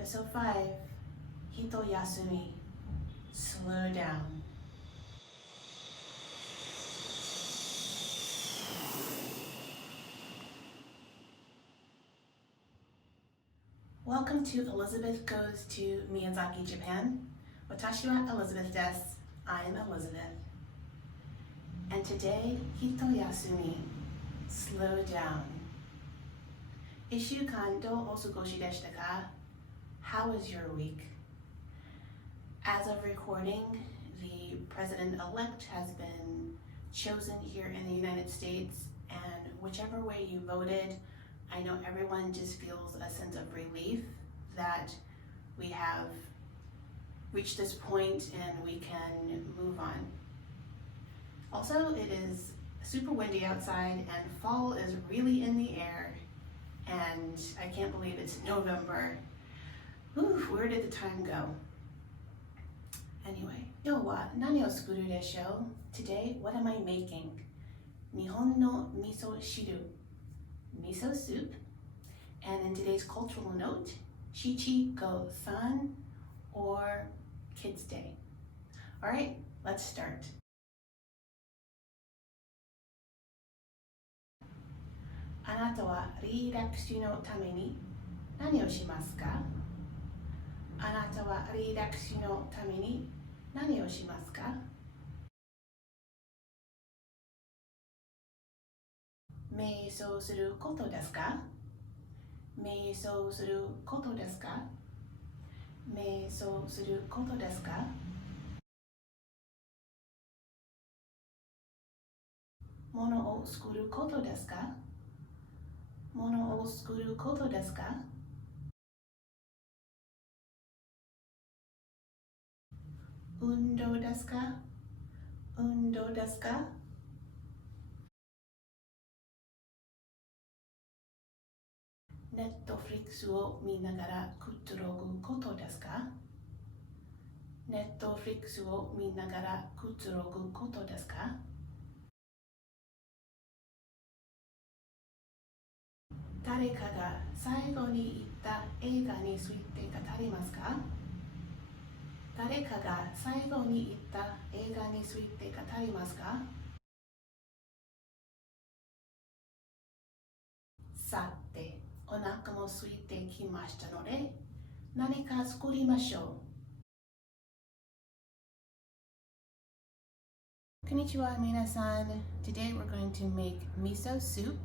Episode 5, Hito Yasumi, slow down. Welcome to Elizabeth Goes to Miyazaki, Japan. Watashi wa Elizabeth desu. I am Elizabeth. And today, Hito Yasumi, slow down. 1週間どうお過ごしでしたか? How was your week? As of recording, the president-elect has been chosen here in the United States, and whichever way you voted, I know everyone just feels a sense of relief that we have reached this point and we can move on. Also, it is super windy outside and fall is really in the air, and I can't believe it's November. Whew, where did the time go? Anyway, 今日は何を作るでしょう? Today, what am I making? 日本の味噌汁 Miso Soup. And in today's cultural note, Shichi go San or Kids Day. All right, let's start. あなたはリラックスのために何をしますか? あなたはリラックスのために何をしますか? 瞑想することですか? 瞑想することですか? 瞑想することですか? ものを作ることですか? ものを作ることですか? 運動ですか? 運動ですか? ネットフリックスを見ながらくつろぐことですか? ネットフリックスを見ながらくつろぐことですか? 誰かが最後に言った映画について語りますか? 誰かが最後に言った映画について語りますか? さて、お腹も空いてきましたので、何か作りましょう。Konnichiwa, minasan. Today we're going to make miso soup,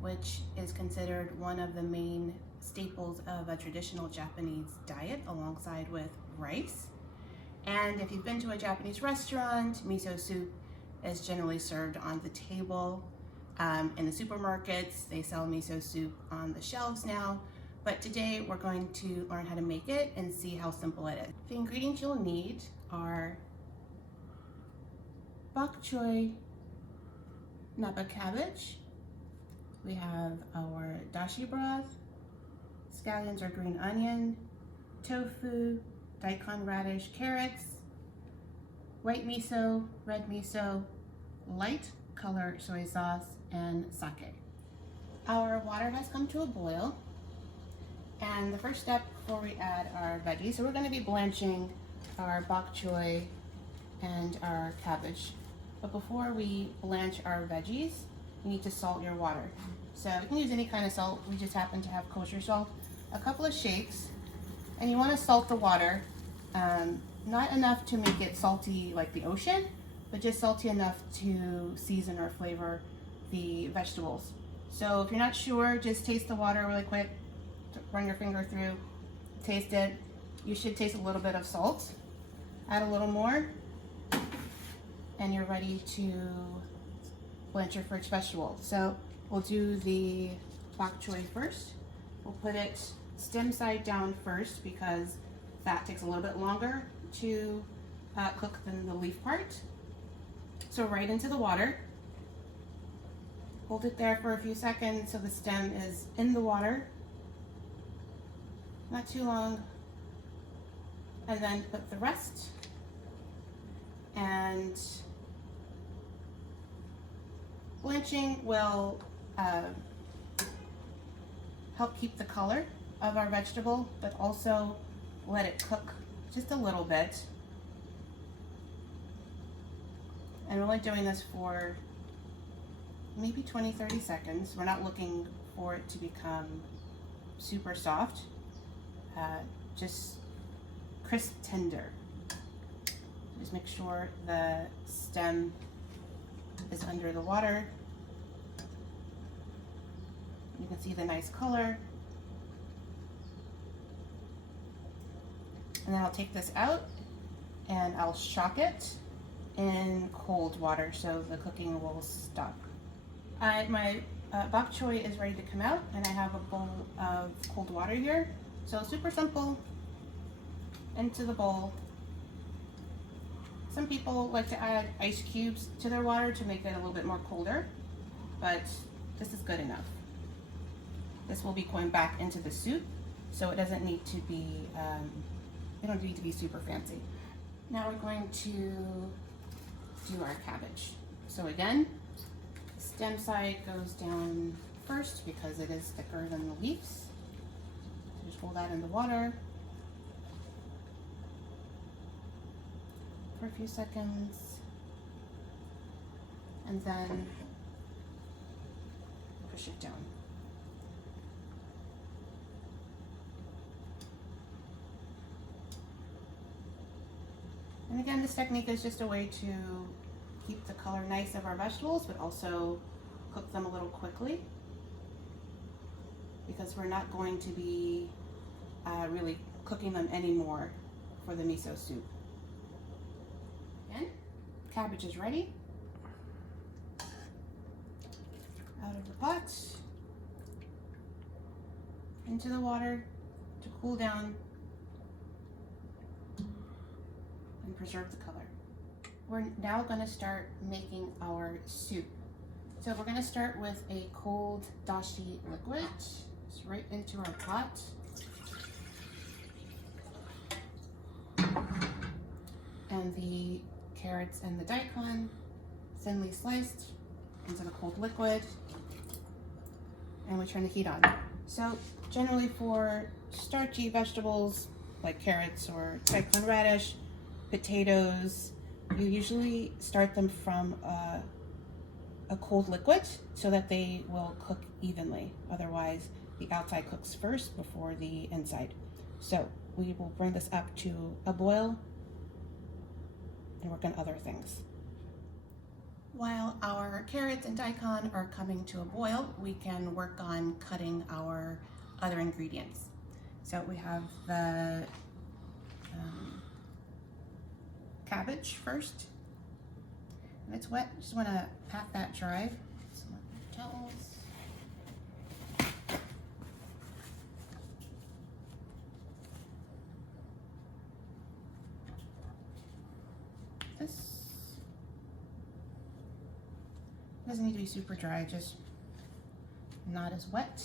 which is considered one of the main staples of a traditional Japanese diet alongside with rice. And if you've been to a Japanese restaurant, miso soup is generally served on the table. In the supermarkets, they sell miso soup on the shelves now. But today we're going to learn how to make it and see how simple it is. The ingredients you'll need are bok choy napa cabbage. We have our dashi broth, scallions or green onion, tofu, daikon radish, carrots, white miso, red miso, light color soy sauce, and sake. Our water has come to a boil, and the first step before we add our veggies, so we're going to be blanching our bok choy and our cabbage. But before we blanch our veggies, you need to salt your water. So you can use any kind of salt, we just happen to have kosher salt. A couple of shakes, and you want to salt the water, not enough to make it salty like the ocean, but just salty enough to season or flavor the vegetables. So if you're not sure, just taste the water really quick, run your finger through, taste it. You should taste a little bit of salt. Add a little more, and you're ready to blanch your first vegetable. So we'll do the bok choy first. We'll put it stem side down first because that takes a little bit longer to cook than the leaf part. So right into the water. Hold it there for a few seconds so the stem is in the water. Not too long. And then put the rest. And blanching will help keep the color of our vegetable, but also let it cook just a little bit. And we're only doing this for maybe 20-30 seconds. We're not looking for it to become super soft, just crisp tender. Just make sure the stem is under the water. You can see the nice color. And then I'll take this out and I'll shock it in cold water so the cooking will stop. My bok choy is ready to come out, and I have a bowl of cold water here. So super simple, into the bowl. Some people like to add ice cubes to their water to make it a little bit more colder, but this is good enough. This will be going back into the soup, so it doesn't need to be, it don't need to be super fancy. Now we're going to do our cabbage. So again, the stem side goes down first because it is thicker than the leaves. Just hold that in the water for a few seconds, and then push it down. And again, this technique is just a way to keep the color nice of our vegetables, but also cook them a little quickly, because we're not going to be really cooking them anymore for the miso soup. Again, cabbage is ready. Out of the pot, into the water to cool down and preserve the color. We're now going to start making our soup. So we're going to start with a cold dashi liquid. It's right into our pot. And the carrots and the daikon, thinly sliced, into the cold liquid. And we turn the heat on. So generally for starchy vegetables like carrots or daikon radish, potatoes, you usually start them from a cold liquid so that they will cook evenly. Otherwise, the outside cooks first before the inside. So we will bring this up to a boil and work on other things. While our carrots and daikon are coming to a boil, we can work on cutting our other ingredients. So we have the cabbage first, and it's wet. Just want to pat that dry. Some towels. This doesn't need to be super dry, just not as wet.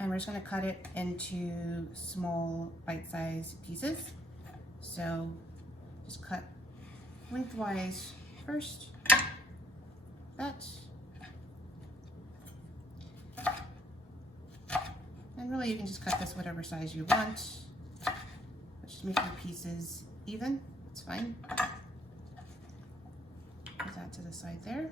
And we're just going to cut it into small bite-sized pieces. So just cut lengthwise first, that, and really you can just cut this whatever size you want. Just make your pieces even, it's fine. Put that to the side there.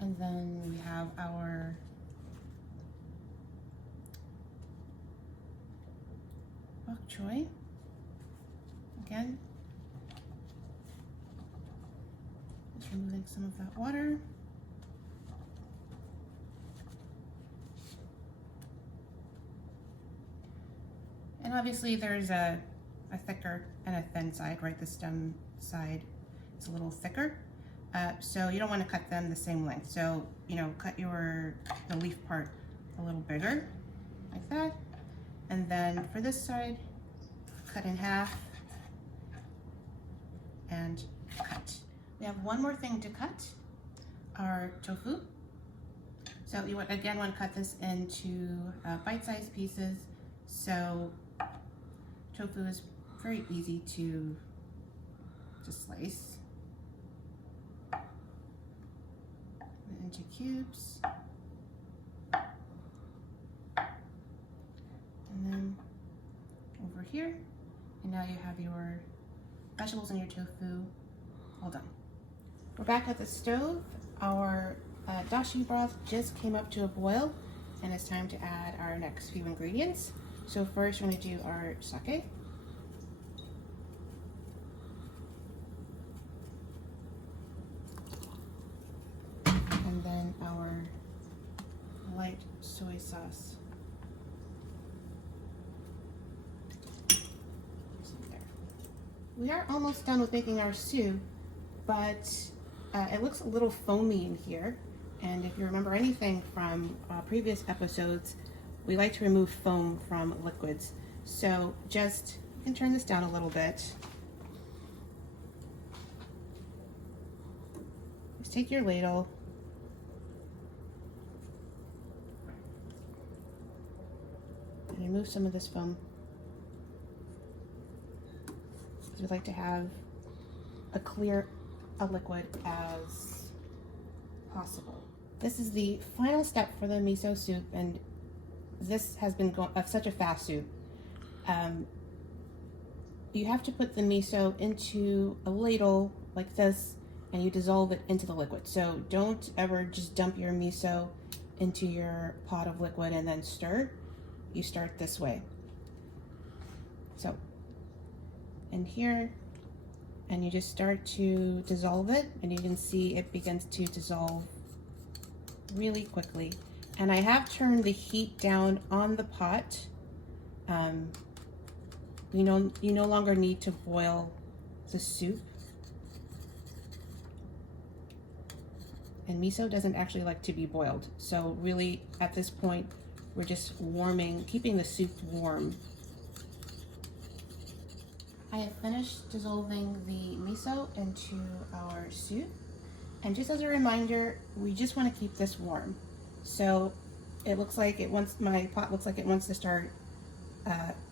And then we have our bok choy. Again, just removing some of that water. And obviously there's a thicker and a thin side, right? The stem side is a little thicker. So you don't want to cut them the same length. So, you know, cut the leaf part a little bigger, like that. And then for this side, cut in half and cut. We have one more thing to cut, our tofu. So you again want to cut this into bite-sized pieces. So tofu is very easy to slice into cubes. And then over here, and now you have your vegetables and your tofu all done. We're back at the stove. Our dashi broth just came up to a boil, and it's time to add our next few ingredients. So first we're going to do our sake. And then our light soy sauce. We are almost done with making our soup, but it looks a little foamy in here. And if you remember anything from previous episodes, we like to remove foam from liquids. So just, you can turn this down a little bit. Just take your ladle. And remove some of this foam. We'd like to have a clear liquid as possible. This is the final step for the miso soup, and this has been such a fast soup. You have to put the miso into a ladle like this, and you dissolve it into the liquid. So don't ever just dump your miso into your pot of liquid and then stir. You start this way. So in here, and you just start to dissolve it, and you can see it begins to dissolve really quickly. And I have turned the heat down on the pot. You no longer need to boil the soup. And miso doesn't actually like to be boiled. So really at this point, we're just keeping the soup warm. I have finished dissolving the miso into our soup. And just as a reminder, we just want to keep this warm. So it looks like my pot looks like it wants to start,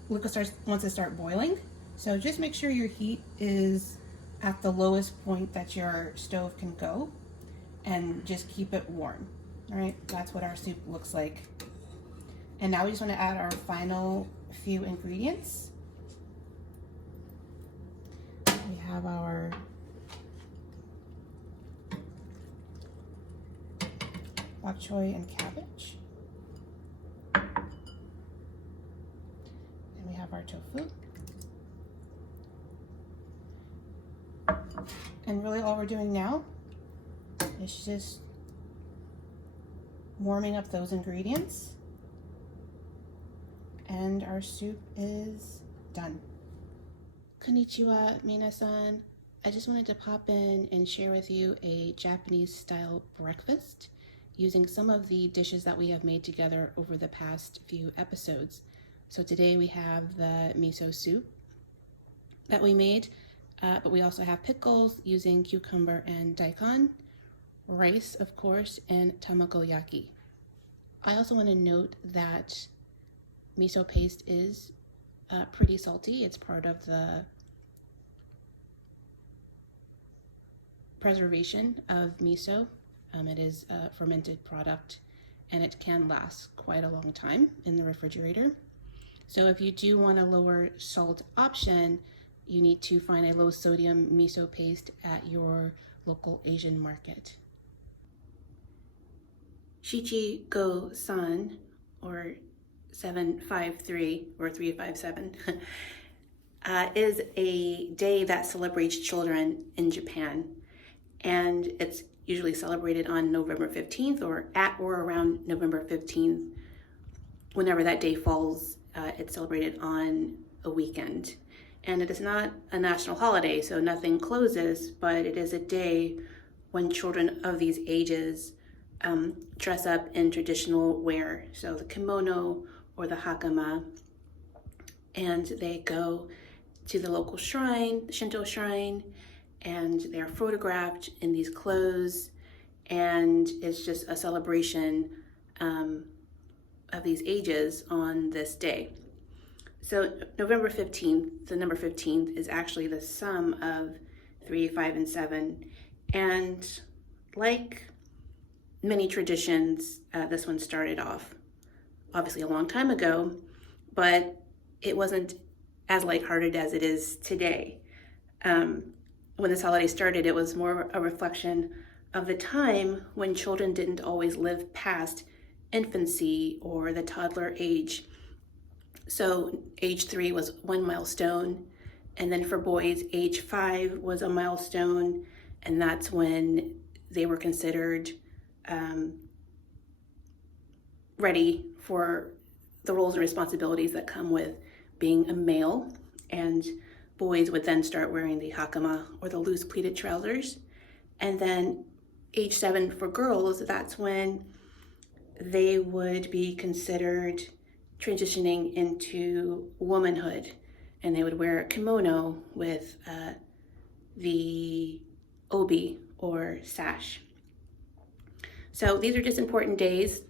wants to start boiling. So just make sure your heat is at the lowest point that your stove can go, and just keep it warm. All right, that's what our soup looks like. And now we just want to add our final few ingredients. We have our bok choy and cabbage. And we have our tofu. And really all we're doing now is just warming up those ingredients. And our soup is done. Konnichiwa, minasan. I just wanted to pop in and share with you a Japanese style breakfast using some of the dishes that we have made together over the past few episodes. So today we have the miso soup that we made, but we also have pickles using cucumber and daikon, rice, of course, and tamagoyaki. I also want to note that miso paste is pretty salty. It's part of the preservation of miso. It is a fermented product, and it can last quite a long time in the refrigerator. So if you do want a lower salt option, you need to find a low sodium miso paste at your local Asian market. Shichi go-san, or 753 or 357, is a day that celebrates children in Japan, and it's usually celebrated on November 15th or at or around November 15th. Whenever that day falls, it's celebrated on a weekend. And it is not a national holiday, so nothing closes, but it is a day when children of these ages dress up in traditional wear, so the kimono or the hakama, and they go to the local shrine, the Shinto shrine, and they are photographed in these clothes, and it's just a celebration of these ages on this day. So November 15th, the number 15th, is actually the sum of 3, 5, and 7, and like many traditions. This one started off obviously a long time ago, but it wasn't as lighthearted as it is today. When this holiday started, it was more a reflection of the time when children didn't always live past infancy or the toddler age. So age 3 was one milestone, and then for boys, age 5 was a milestone, and that's when they were considered ready for the roles and responsibilities that come with being a male. And boys would then start wearing the hakama, or the loose pleated trousers. And then age 7 for girls, that's when they would be considered transitioning into womanhood, and they would wear a kimono with the obi, or sash. So these are just important days,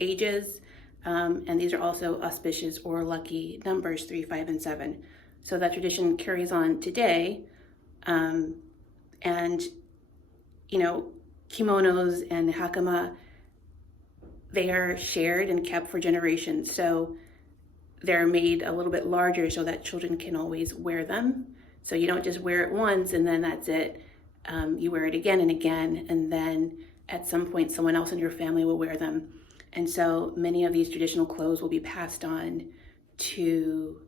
ages, and these are also auspicious or lucky numbers, 3, 5, and 7. So that tradition carries on today, and kimonos and hakama, they are shared and kept for generations. So they're made a little bit larger so that children can always wear them. So you don't just wear it once and then that's it. You wear it again and again, and then at some point someone else in your family will wear them. And so many of these traditional clothes will be passed on to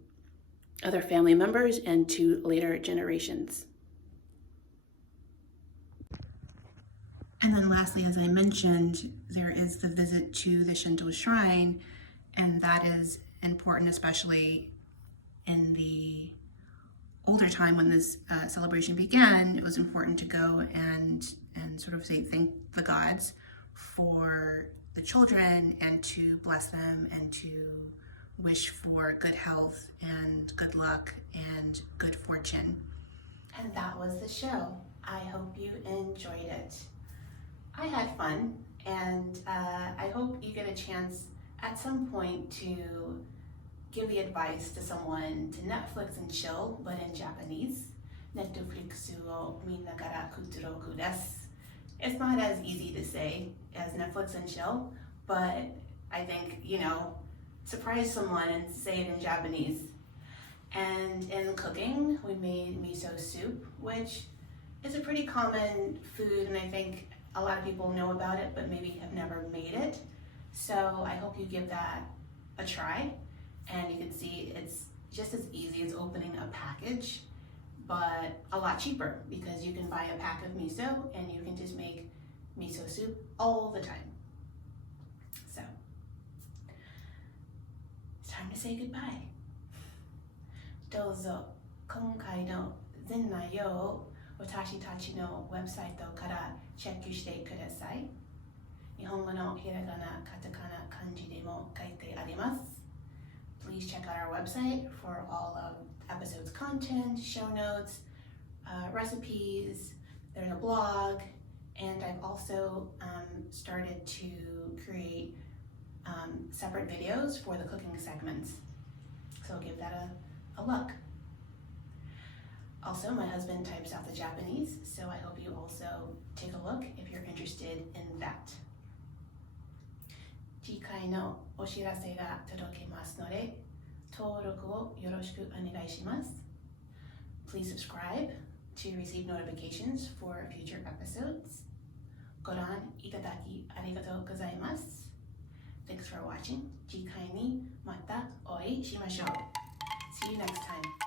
other family members and to later generations. And then lastly, as I mentioned, there is the visit to the Shinto shrine, and that is important, especially in the older time when this celebration began. It was important to go and sort of thank the gods for the children, and to bless them, and to wish for good health and good luck and good fortune. And that was the show. I hope you enjoyed it. I had fun, and I hope you get a chance at some point to give the advice to someone to Netflix and chill, but in Japanese. Netflix wo minagara kuturoku desu. It's not as easy to say as Netflix and chill, but I think, surprise someone and say it in Japanese. And in cooking, we made miso soup, which is a pretty common food, and I think a lot of people know about it, but maybe have never made it. So I hope you give that a try. And you can see it's just as easy as opening a package, but a lot cheaper, because you can buy a pack of miso and you can just make miso soup all the time. So it's time to say goodbye. どうぞ今回の全内容を私たちのウェブサイトからチェックしてください。日本語のひらがな、カタカナ、漢字でも書いてあります。Please check out our website for all of episodes content, show notes, recipes. There's a blog, and I've also started to create separate videos for the cooking segments. So give that a look. Also, my husband types out the Japanese, so I hope you also take a look if you're interested in that. 次回のお知らせが届きますので、登録をよろしくお願いします。Please subscribe to receive notifications for future episodes. ご覧いただきありがとうございます。Thanks for watching. 次回にまたお会いしましょう。See you next time.